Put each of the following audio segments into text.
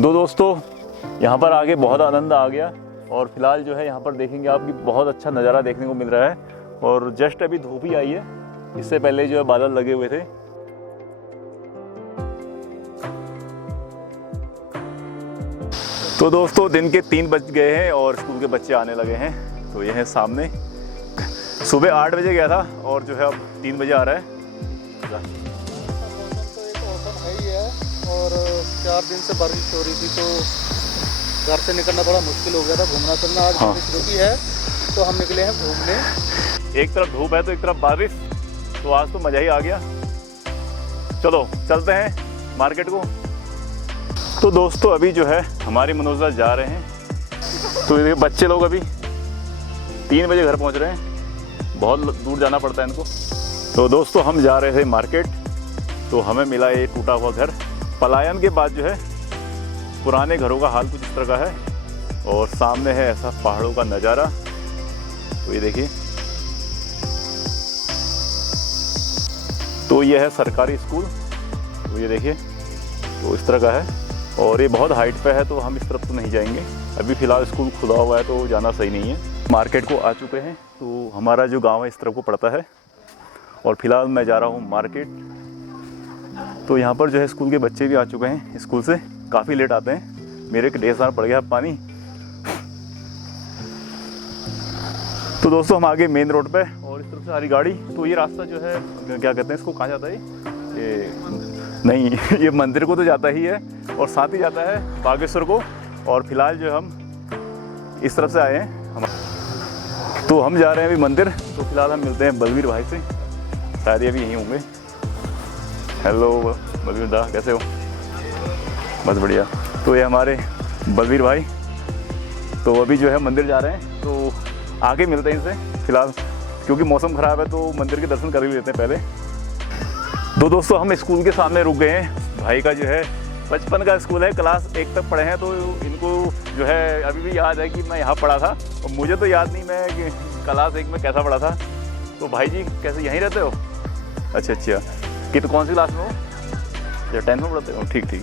दो दोस्तों यहाँ पर आके बहुत आनंद आ गया और फिलहाल जो है यहाँ पर देखेंगे आपकी बहुत अच्छा नज़ारा देखने को मिल रहा है और जस्ट अभी धूप ही आई है। इससे पहले जो है बादल लगे हुए थे। तो दोस्तों दिन के 3 बज गए हैं और स्कूल के बच्चे आने लगे हैं। तो ये है सामने, सुबह 8 बजे गया था और जो है अब 3 बजे आ रहा है। तो एक मौसम है ही है और 4 दिन से बारिश हो रही थी तो घर से निकलना बड़ा मुश्किल हो गया था, घूमना फिरना। आज बारिश रुकी है तो हम निकले हैं घूमने। एक तरफ धूप है तो एक तरफ बारिश, तो आज तो मज़ा ही आ गया। चलो चलते हैं मार्केट को। तो दोस्तों अभी जो है हमारी मनोज जा रहे हैं। तो ये बच्चे लोग अभी 3 बजे घर पहुंच रहे हैं, बहुत दूर जाना पड़ता है इनको। तो दोस्तों हम जा रहे थे मार्केट, तो हमें मिला ये टूटा हुआ घर। पलायन के बाद जो है पुराने घरों का हाल कुछ इस तरह का है और सामने है ऐसा पहाड़ों का नज़ारा। तो ये देखिए, तो ये है सरकारी स्कूल। तो ये देखिए, तो इस तरह का है और ये बहुत हाइट पे है, तो हम इस तरफ तो नहीं जाएंगे अभी। फ़िलहाल स्कूल खुला हुआ है तो जाना सही नहीं है। मार्केट को आ चुके हैं। तो हमारा जो गांव है इस तरफ को पड़ता है और फिलहाल मैं जा रहा हूँ मार्केट। तो यहाँ पर जो है स्कूल के बच्चे भी आ चुके हैं स्कूल से, काफ़ी लेट आते हैं। मेरे ढेर सारा पड़ गया पानी। तो दोस्तों हम आगे मेन रोड पे और इस तरफ से आ रही गाड़ी। तो ये रास्ता जो है क्या कहते हैं इसको, कहाँ जाता है ये नहीं ये मंदिर को तो जाता ही है और साथ ही जाता है बागेश्वर को। और फिलहाल जो हम इस तरफ से आए हैं, तो हम जा रहे हैं अभी मंदिर। तो फिलहाल हम मिलते हैं बलवीर भाई से, शायद ये भी यहीं होंगे। हेलो बलवीर दा, कैसे हो? बस बढ़िया। तो ये हमारे बलवीर भाई। तो अभी जो है मंदिर जा रहे हैं, तो आगे मिलते हैं इनसे फिलहाल, क्योंकि मौसम ख़राब है तो मंदिर के दर्शन कर ही लेते हैं पहले। तो दोस्तों हम स्कूल के सामने रुक गए हैं। भाई का जो है बचपन का स्कूल है, क्लास 1 तक पढ़े हैं, तो इनको जो है अभी भी याद है कि मैं यहाँ पढ़ा था। और मुझे तो याद नहीं मैं क्लास 1 में कैसा पढ़ा था। तो भाई जी कैसे यहीं रहते हो? अच्छा, कि तो कौन सी क्लास में हो? या 10 में पढ़ते हो? ठीक ठीक।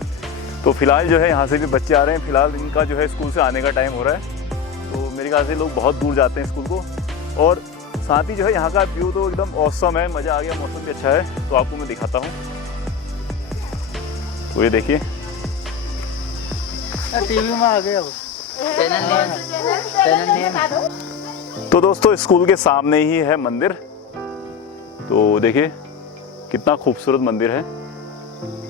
तो फिलहाल जो है यहाँ से भी बच्चे आ रहे हैं। फिलहाल इनका जो है स्कूल से आने का टाइम हो रहा है। तो मेरे ख्याल से लोग बहुत दूर जाते हैं स्कूल को। और साथ ही जो है यहाँ का व्यू तो एकदम ऑसम है, मज़ा आ गया, मौसम भी अच्छा है। तो आपको मैं दिखाता हूँ। तो ये देखिए, टीवी में आ गया वो चैनल। तो दोस्तों स्कूल के सामने ही है मंदिर। तो देखिए कितना खूबसूरत मंदिर है,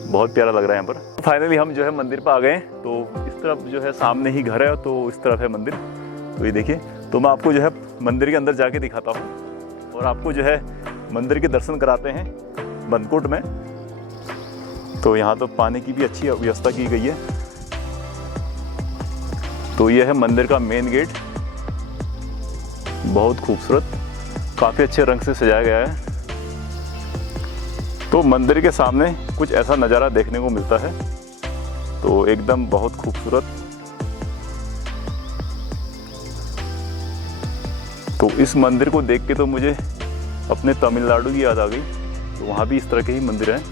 बहुत प्यारा लग रहा है यहाँ पर। फाइनली हम जो है मंदिर पर आ गए। तो इस तरफ जो है सामने ही घर है, तो इस तरफ है मंदिर। तो ये देखिए, तो मैं आपको जो है मंदिर के अंदर जाके दिखाता हूँ और आपको जो है मंदिर के दर्शन कराते हैं बंदकोट में। तो यहाँ तो पानी की भी अच्छी व्यवस्था की गई है। तो ये है मंदिर का मेन गेट, बहुत खूबसूरत, काफ़ी अच्छे रंग से सजाया गया है। तो मंदिर के सामने कुछ ऐसा नज़ारा देखने को मिलता है, तो एकदम बहुत खूबसूरत। तो इस मंदिर को देख के तो मुझे अपने तमिलनाडु की याद आ गई। तो वहाँ भी इस तरह के ही मंदिर हैं।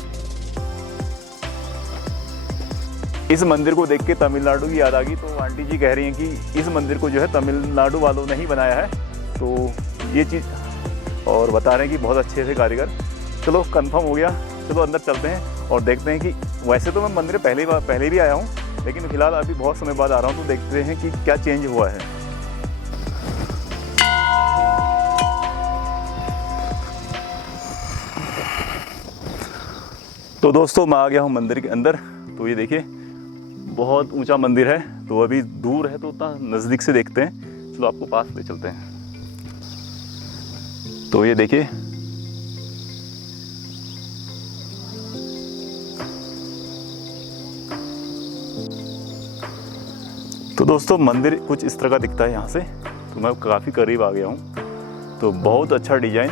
इस मंदिर को देख के तमिलनाडु की याद आ गई। तो आंटी जी कह रही हैं कि इस मंदिर को जो है तमिलनाडु वालों ने ही बनाया है। तो ये चीज़ और बता रहे हैं कि बहुत अच्छे थे कारीगर। चलो कंफर्म हो गया, चलो अंदर चलते हैं और देखते हैं कि वैसे तो मैं मंदिर पहले भी आया हूँ, लेकिन फ़िलहाल अभी बहुत समय बाद आ रहा हूँ। तो देखते हैं कि क्या चेंज हुआ है। तो दोस्तों मैं आ गया हूँ मंदिर के अंदर। तो ये देखिए बहुत ऊंचा मंदिर है। तो अभी दूर है तो उतना नज़दीक से देखते हैं। चलो आपको पास ले चलते हैं। तो ये देखिए, तो दोस्तों मंदिर कुछ इस तरह का दिखता है यहाँ से। तो मैं काफ़ी करीब आ गया हूँ। तो बहुत अच्छा डिजाइन।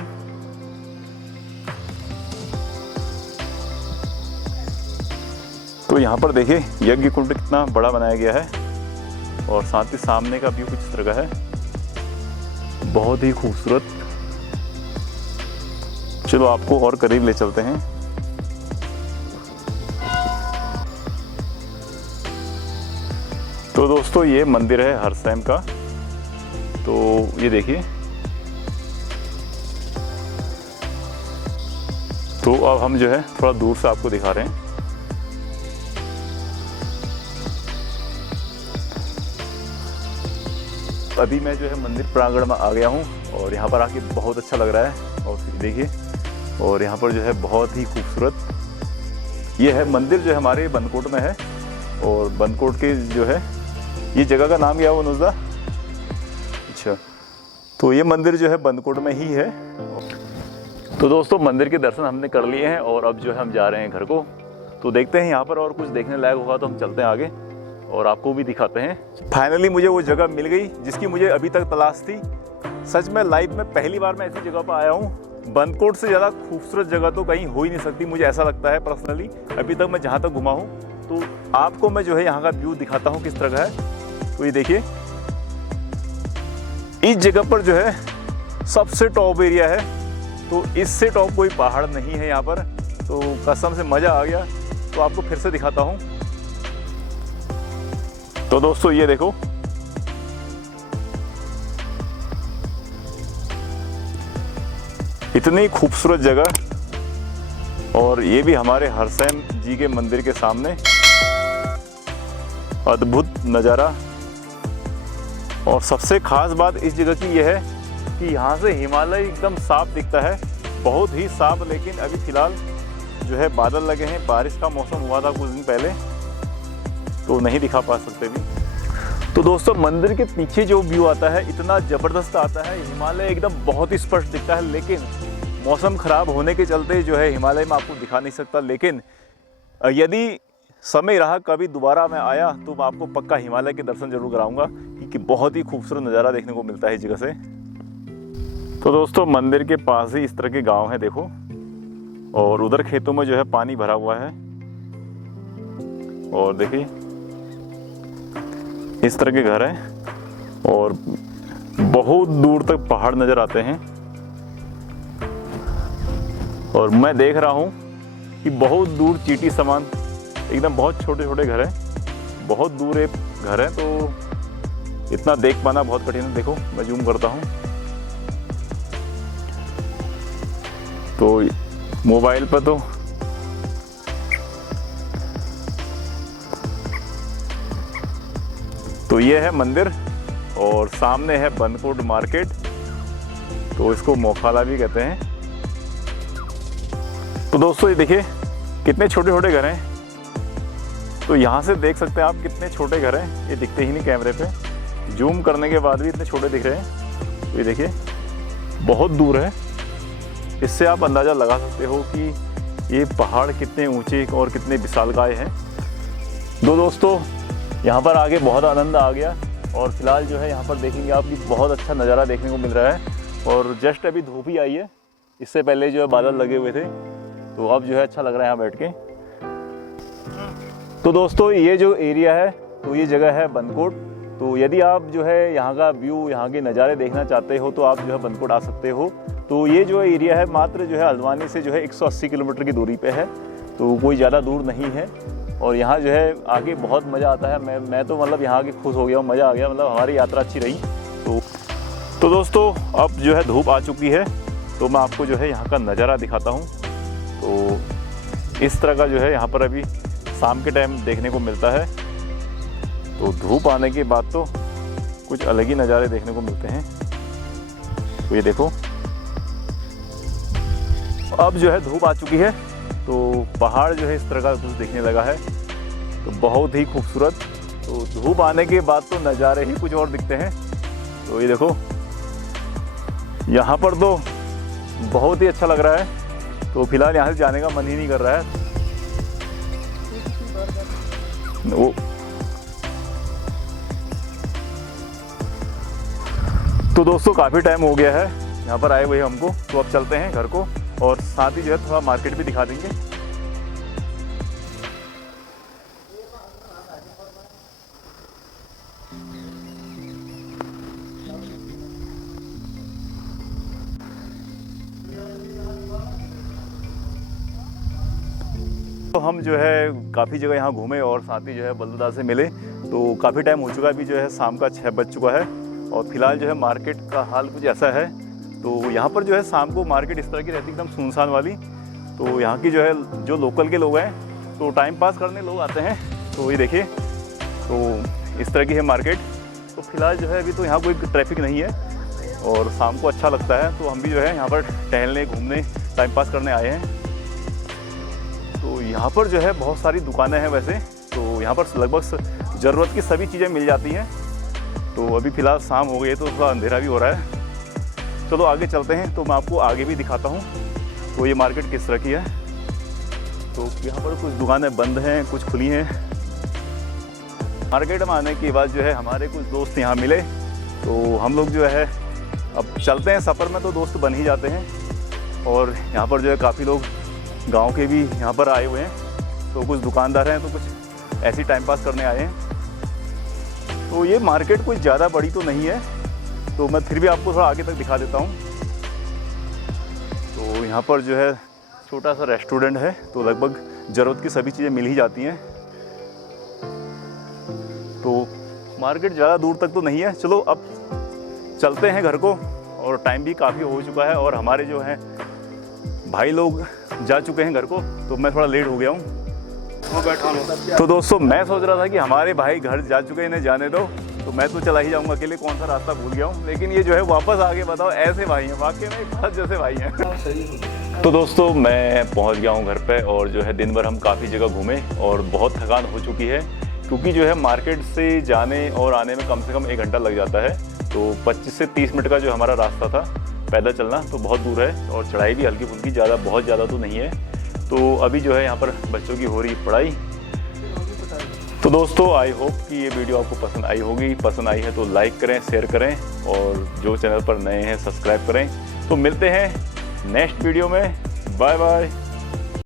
तो यहाँ पर देखिए यज्ञ कुंड कितना बड़ा बनाया गया है और साथ ही सामने का व्यू कुछ इस तरह का है, बहुत ही खूबसूरत। चलो आपको और करीब ले चलते हैं। तो दोस्तों ये मंदिर है हरसैम का। तो ये देखिए, तो अब हम जो है थोड़ा दूर से आपको दिखा रहे हैं। अभी मैं जो है मंदिर प्रांगण में आ गया हूँ और यहाँ पर आके बहुत अच्छा लग रहा है। और देखिए, और यहाँ पर जो है बहुत ही खूबसूरत ये है मंदिर जो है हमारे बनकोट में है। और बनकोट के जो है ये जगह का नाम क्या है वो नुज़ा? अच्छा, तो ये मंदिर जो है बनकोट में ही है। तो दोस्तों मंदिर के दर्शन हमने कर लिए हैं और अब जो है हम जा रहे हैं घर को। तो देखते हैं यहाँ पर और कुछ देखने लायक होगा तो हम चलते हैं आगे और आपको भी दिखाते हैं। फाइनली मुझे वो जगह मिल गई जिसकी मुझे अभी तक तलाश थी। सच में लाइफ में पहली बार मैं ऐसी जगह पर आया हूँ। बनकोट से ज़्यादा खूबसूरत जगह तो कहीं हो ही नहीं सकती, मुझे ऐसा लगता है पर्सनली। अभी तक मैं जहाँ तक घुमा हूँ, तो आपको मैं जो है यहाँ का व्यू दिखाता हूँ किस तरह का है। तो ये देखिए, इस जगह पर जो है सबसे टॉप एरिया है। तो इससे टॉप कोई पहाड़ नहीं है यहाँ पर। तो कसम से मज़ा आ गया। तो आपको फिर से दिखाता हूँ। तो दोस्तों ये देखो, इतनी खूबसूरत जगह और ये भी हमारे हरसैम जी के मंदिर के सामने। अद्भुत नज़ारा। और सबसे खास बात इस जगह की यह है कि यहाँ से हिमालय एकदम साफ दिखता है, बहुत ही साफ। लेकिन अभी फ़िलहाल जो है बादल लगे हैं, बारिश का मौसम हुआ था कुछ दिन पहले, तो नहीं दिखा पा सकते भी। तो दोस्तों मंदिर के पीछे जो व्यू आता है इतना ज़बरदस्त आता है, हिमालय एकदम बहुत ही स्पष्ट दिखता है। लेकिन मौसम ख़राब होने के चलते जो है हिमालय में आपको दिखा नहीं सकता। लेकिन यदि समय रहा कभी दोबारा मैं आया तो मैं आपको पक्का हिमालय के दर्शन जरूर कराऊंगा, क्योंकि बहुत ही खूबसूरत नज़ारा देखने को मिलता है इस जगह से। तो दोस्तों मंदिर के पास ही इस तरह के गांव हैं देखो, और उधर खेतों में जो है पानी भरा हुआ है। और देखिए इस तरह के घर हैं और बहुत दूर तक पहाड़ नज़र आते हैं। और मैं देख रहा हूँ कि बहुत दूर चींटी समान एकदम बहुत छोटे छोटे घर हैं, बहुत दूर एक घर है। तो इतना देख पाना बहुत कठिन है। देखो मैं जूम करता हूँ तो मोबाइल पर तो ये है मंदिर और सामने है बनकोट मार्केट। तो इसको मोखाला भी कहते हैं। तो दोस्तों ये देखिए कितने छोटे छोटे घर हैं। तो यहाँ से देख सकते हैं आप कितने छोटे घर हैं, ये दिखते ही नहीं कैमरे पे, जूम करने के बाद भी इतने छोटे दिख रहे हैं। तो ये देखिए बहुत दूर है। इससे आप अंदाज़ा लगा सकते हो कि ये पहाड़ कितने ऊंचे और कितने विशालकाय हैं। दोस्तों यहाँ पर आगे बहुत आनंद आ गया और फिलहाल जो है यहाँ पर देखेंगे आप कि बहुत अच्छा नज़ारा देखने को मिल रहा है। और जस्ट अभी धूप ही आई है, इससे पहले जो है बादल लगे हुए थे। तो अब जो है अच्छा लग रहा है यहाँ बैठ के। तो दोस्तों ये जो एरिया है, तो ये जगह है बनकोट। तो यदि आप जो है यहाँ का व्यू, यहाँ के नज़ारे देखना चाहते हो तो आप जो है बनकोट आ सकते हो। तो ये जो एरिया है मात्र जो है हल्द्वानी से जो है 180 किलोमीटर की दूरी पे है, तो कोई ज़्यादा दूर नहीं है। और यहाँ जो है आगे बहुत मज़ा आता है। मैं तो मतलब यहाँ आके खुश हो गया हूँ, मज़ा आ गया, मतलब हमारी यात्रा अच्छी रही। तो दोस्तों अब जो है धूप आ चुकी है, तो मैं आपको जो है यहाँ का नज़ारा दिखाता हूँ। तो इस तरह का जो है यहाँ पर अभी शाम के टाइम देखने को मिलता है। तो धूप आने के बाद तो कुछ अलग ही नज़ारे देखने को मिलते हैं। तो ये देखो अब जो है धूप आ चुकी है, तो पहाड़ जो है इस तरह का कुछ दिखने लगा है, तो बहुत ही खूबसूरत। तो धूप आने के बाद तो नज़ारे ही कुछ और दिखते हैं। तो ये देखो यहाँ पर तो बहुत ही अच्छा लग रहा है। तो फिलहाल यहाँ से जाने का मन ही नहीं कर रहा है। तो दोस्तों काफ़ी टाइम हो गया है यहाँ पर आए हुए हमको, तो अब चलते हैं घर को और साथ ही जो है थोड़ा मार्केट भी दिखा देंगे। तो हम जो है काफ़ी जगह यहाँ घूमे और साथ ही जो है बल्लूदा से मिले। तो काफ़ी टाइम हो चुका है, अभी जो है शाम का 6 बज चुका है और फिलहाल जो है मार्केट का हाल कुछ ऐसा है। तो यहाँ पर जो है शाम को मार्केट इस तरह की रहती है, एकदम सुनसान वाली। तो यहाँ की जो है जो लोकल के लोग हैं तो टाइम पास करने लोग आते हैं। तो ये देखिए, तो इस तरह की है मार्केट। तो फिलहाल जो है अभी तो यहाँ कोई ट्रैफिक नहीं है और शाम को अच्छा लगता है। तो हम भी जो है यहाँ पर टहलने घूमने टाइम पास करने आए हैं। तो यहाँ पर जो है बहुत सारी दुकानें हैं वैसे, तो यहाँ पर लगभग ज़रूरत की सभी चीज़ें मिल जाती हैं। तो अभी फ़िलहाल शाम हो गई है तो थोड़ा अंधेरा भी हो रहा है। चलो आगे चलते हैं, तो मैं आपको आगे भी दिखाता हूँ तो ये मार्केट किस तरह की है। तो यहाँ पर कुछ दुकानें बंद हैं, कुछ खुली हैं। मार्केट में आने के बाद जो है हमारे कुछ दोस्त यहाँ मिले, तो हम लोग जो है अब चलते हैं। सफ़र में तो दोस्त बन ही जाते हैं और यहाँ पर जो है काफ़ी लोग गांव के भी यहाँ पर आए हुए हैं। तो कुछ दुकानदार हैं, तो कुछ ऐसी टाइम पास करने आए हैं। तो ये मार्केट कोई ज़्यादा बड़ी तो नहीं है, तो मैं फिर भी आपको थोड़ा आगे तक दिखा देता हूँ। तो यहाँ पर जो है छोटा सा रेस्टोरेंट है, तो लगभग ज़रूरत की सभी चीज़ें मिल ही जाती हैं। तो मार्केट ज़्यादा दूर तक तो नहीं है। चलो अब चलते हैं घर को, और टाइम भी काफ़ी हो चुका है और हमारे जो हैं भाई लोग जा चुके हैं घर को, तो मैं थोड़ा लेट हो गया हूँ। तो दोस्तों मैं सोच रहा था कि हमारे भाई घर जा चुके हैं, इन्हें जाने दो, तो मैं तो चला ही जाऊँगा अकेले, कौन सा रास्ता भूल गया हूँ। लेकिन ये जो है वापस आगे बताओ, ऐसे भाई हैं वाकई में, एक साथ जैसे भाई हैं। तो दोस्तों मैं पहुँच गया हूँ घर पे, और जो है दिन भर हम काफ़ी जगह घूमे और बहुत थकान हो चुकी है, क्योंकि जो है मार्केट से जाने और आने में कम से कम 1 घंटा लग जाता है। तो 25 से 30 मिनट का जो हमारा रास्ता था पैदल चलना, तो बहुत दूर है और चढ़ाई भी हल्की फुल्की, बहुत ज़्यादा तो नहीं है। तो अभी जो है यहाँ पर बच्चों की हो रही पढ़ाई। तो दोस्तों आई होप कि ये वीडियो आपको पसंद आई होगी। पसंद आई है तो लाइक करें, शेयर करें, और जो चैनल पर नए हैं सब्सक्राइब करें। तो मिलते हैं नेक्स्ट वीडियो में। Bye bye.